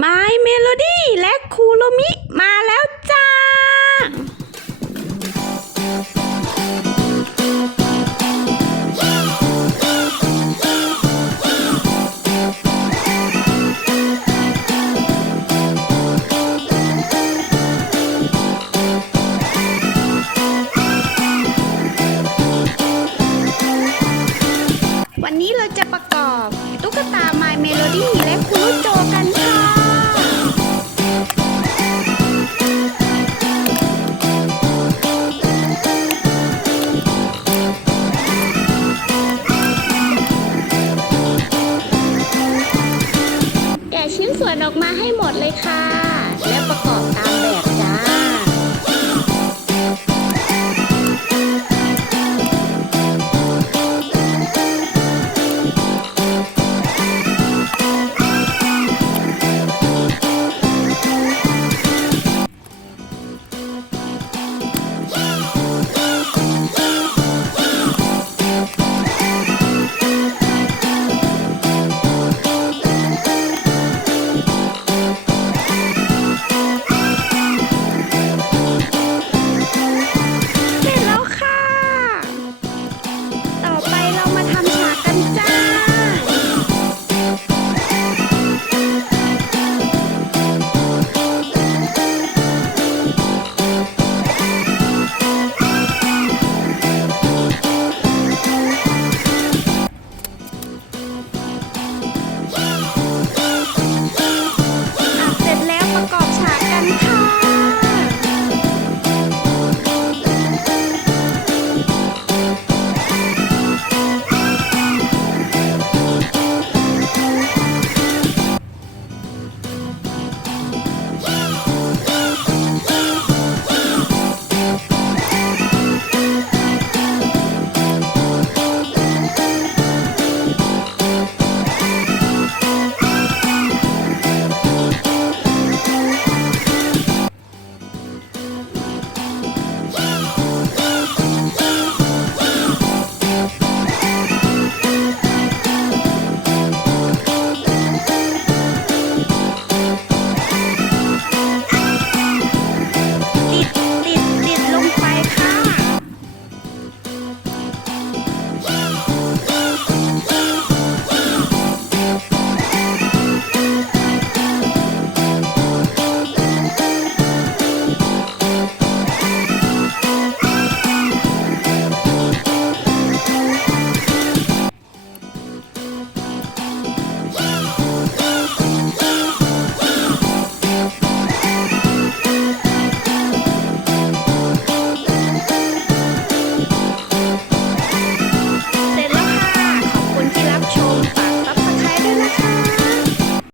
My Melody และคูโรมิมาแล้วจ้า วันนี้เราจะประกอบ ตุ๊กตา My Melody และคุรุโจกัน วนออกมาให้หมดเลยค่ะ และประกอบตามแบบ